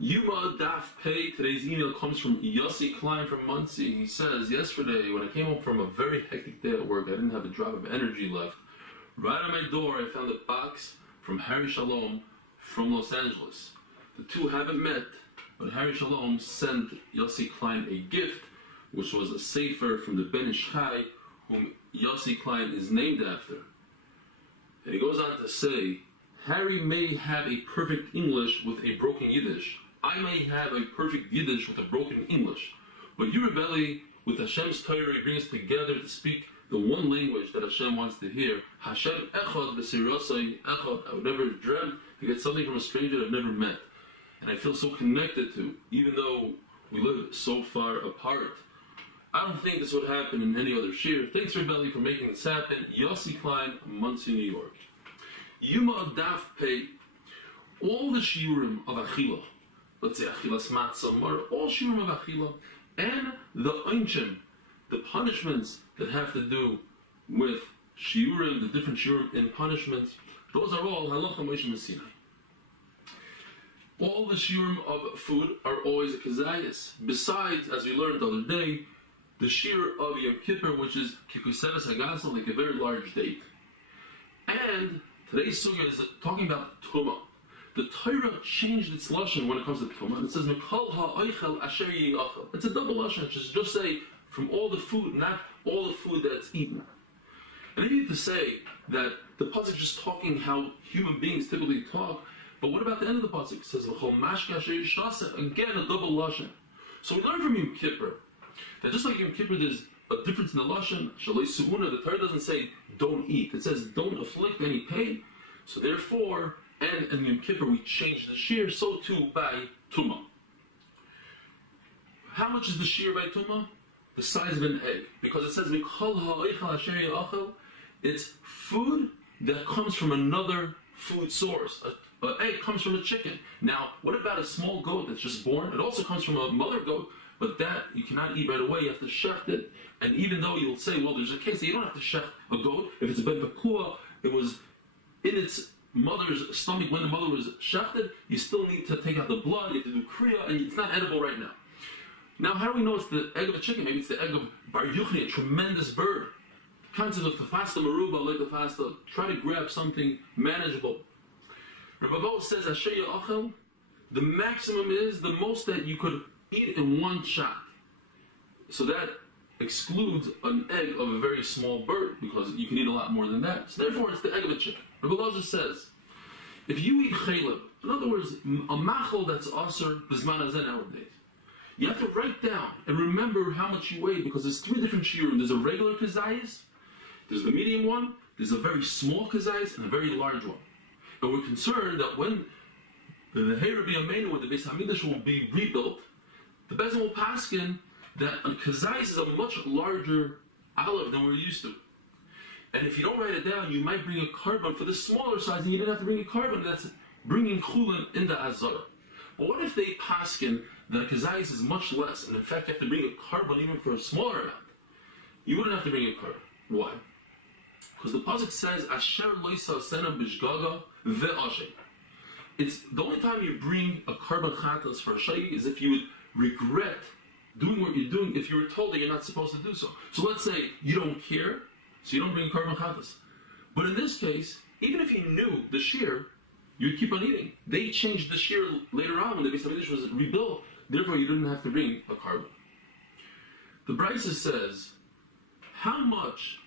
Yoma Daf pay. Today's email comes from Yossi Klein from Muncie. He says, yesterday when I came home from a very hectic day at work, I didn't have a drop of energy left. Right on my door I found a box from Harry Shalom from Los Angeles. The two haven't met, but Harry Shalom sent Yossi Klein a gift, which was a sefer from the Ben Ish Chai, whom Yossi Klein is named after. And he goes on to say, Harry may have a perfect English with a broken Yiddish. I may have a perfect Yiddish with a broken English. But you rebelli, with Hashem's Torah, bring us together to speak the one language that Hashem wants to hear. Hashem echad v'sirasai echad. I would never dream to get something from a stranger I've never met. And I feel so connected to, even though we live so far apart. I don't think this would happen in any other shir. Thanks, Rebelli, for making this happen. Yossi Klein, Muncie, New York. Yoma Daf pay. All the shiurim of Achila, let's say Achilas Matzah, Mar, all shiurim of Achila, and the Einchim, the punishments that have to do with shiurim, the different shiurim in punishments, those are all halacha Moshe Sinai. All the shiurim of food are always a kazayas. Besides, as we learned the other day, the shir of Yom Kippur, which is Kikuseves Hagazal, like a very large date. And today's sugya is talking about Tumah. The Torah changed its lashon when it comes to Tumah. It says, Mikol ha'oichel asher yi'achel. It's a double lashon. It should just say, from all the food, not all the food that's eaten. And I need to say that the pasuk is just talking how human beings typically talk, but what about the end of the pasuk? It says, V'chol mashke asher yishnasa. Again, a double lashon. So we learn from Yom Kippur that just like Yom Kippur, there's a difference in the lashon. Shalei su'una, the Torah doesn't say don't eat. It says don't afflict any pain. So therefore, and in Yom Kippur we change the shear, so too by Tumah. How much is the shear by Tumah? The size of an egg. Because it says, Mikol ha'oichel asher yi'achel. It's food that comes from another food source. An egg comes from a chicken. Now, what about a small goat that's just born? It also comes from a mother goat, but that you cannot eat right away. You have to shecht it. And even though you'll say, well, there's a case that you don't have to shecht a goat. If it's a ben bakua, it was in its mother's stomach when the mother was shechted, you still need to take out the blood, you have to do kriya, and it's not edible right now. Now, how do we know it's the egg of a chicken? Maybe it's the egg of bar yuchni, a tremendous bird. Concept of tefasta maruba, like tefasta, try to grab something manageable. Rabbi Bo says, asher ya'achel, the maximum is the most that you could eat in one shot. So that excludes an egg of a very small bird, because you can eat a lot more than that. So therefore, it's the egg of a chicken. Rabbi Loza says, if you eat chaleb, in other words, a machal that's aser b'zman hazeh nowadays, you have to write down and remember how much you weigh, because there's three different shiurim. There's a regular kazayas, there's the medium one, there's a very small kazayas, and a very large one. And we're concerned that when the Rabbi Yameinu, when the Beis Hamikdash will be rebuilt, the Bezin will paskin that a kazayas is a much larger olive than we're used to. And if you don't write it down, you might bring a carbon for the smaller size, and you didn't have to bring a carbon. That's bringing chulin in the azara. But what if they paskin that kazayas is much less, and in fact you have to bring a carbon even for a smaller amount? You wouldn't have to bring a carbon. Why? Because the pasuk says, Asher loisa sena b'shgaga ve'ashay. It's the only time you bring a carbon chatas for a shayi is if you would regret doing what you're doing if you were told that you're not supposed to do so. So let's say you don't care, so you don't bring a carbon chatas. But in this case, even if you knew the shear, you'd keep on eating. They changed the shear later on when the Beis Hamikdash was rebuilt. Therefore, you didn't have to bring a carbon. The Brisa says, how much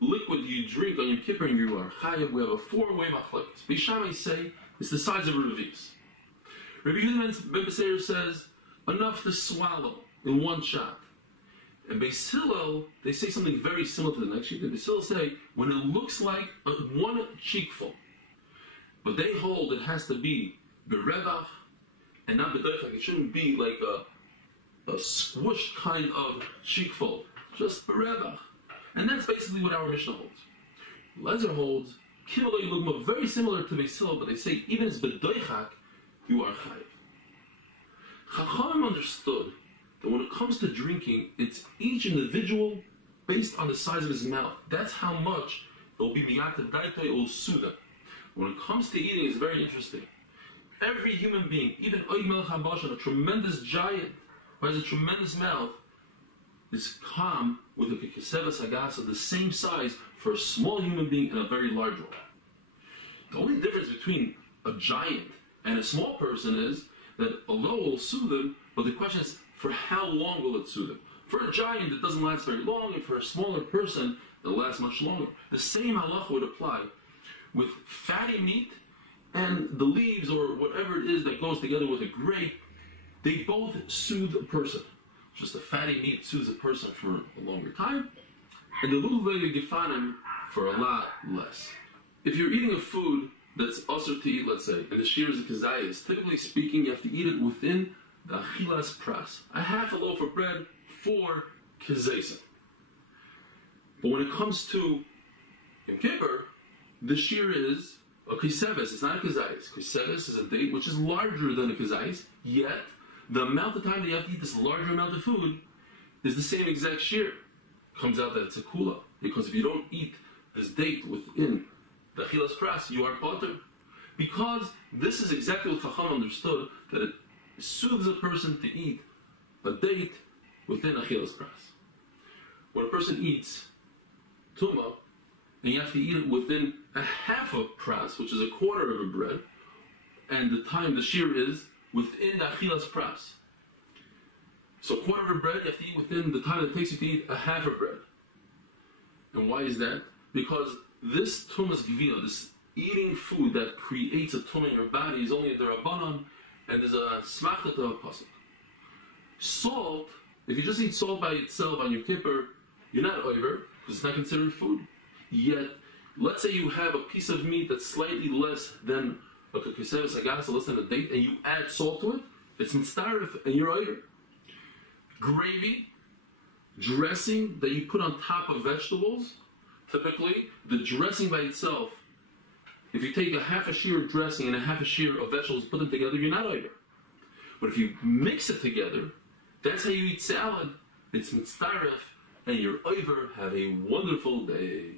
liquid do you drink on Yom Kippur and you are chayav? We have a four-way machlokes. Beishamai say it's the size of a revis. Rabbi Yehuda ben Beseir says enough to swallow in one shot. And Beis Hillel, they say something very similar to the next sheet. Beis Hillel say when it looks like one cheekful, but they hold it has to be berevach and not b'doichak. It shouldn't be like a squished kind of cheekful, just berevach. And that's basically what our Mishnah holds. Lezer holds kivalei lugma, very similar to Beis Hillel, but they say even as b'doichak, you are chayiv. Chachamim understood that when it comes to drinking, it's each individual based on the size of his mouth. That's how much it will be miyatev daitoi or suda. When it comes to eating, it's very interesting. every human being, even Oig Melech HaBashar, a tremendous giant who has a tremendous mouth, is calm with a Keseves Hagasa, the same size for a small human being and a very large one. The only difference between a giant and a small person is that although it will soothe them, but the question is, for how long will it soothe them? For a giant, it doesn't last very long, and for a smaller person, it lasts much longer. The same halacha would apply with fatty meat and the leaves or whatever it is that goes together with a grape. They both soothe a person. Just the fatty meat soothes a person for a longer time, and the luluvei gefanim for a lot less. If you're eating a food that's also to eat, let's say, and the shear is a kazayas, typically speaking, you have to eat it within the achilas pras. A half a loaf of bread for kazayas. But when it comes to Yom Kippur, the shear is a keseves. It's not a kazayas. Keseves is a date which is larger than a kazayas, yet the amount of time that you have to eat this larger amount of food is the same exact shear. Comes out that it's a kula, because if you don't eat this date within the achilas pras, you are potter. Because this is exactly what Chacham understood, that it soothes a person to eat a date within achilas pras. When a person eats tumah, and you have to eat it within a half of pras, which is a quarter of a bread, and the time the shear is within the achilas pras. So a quarter of a bread, you have to eat within the time it takes you to eat a half a bread. And why is that? Because this tumas gvila, this eating food that creates a tumah in your body, is only a derabanan, and there's a smachta to a pasuk. Salt, if you just eat salt by itself on your kippur, you're not over, because it's not considered food. Yet, let's say you have a piece of meat that's slightly less than a keseves agasa, less than a date, and you add salt to it, it's mitzaref, and you're over. Gravy, dressing that you put on top of vegetables, typically, the dressing by itself, if you take a half a shear of dressing and a half a shear of vegetables, put them together, you're not over. But if you mix it together, that's how you eat salad. It's mitzaref, and you're over. Have a wonderful day.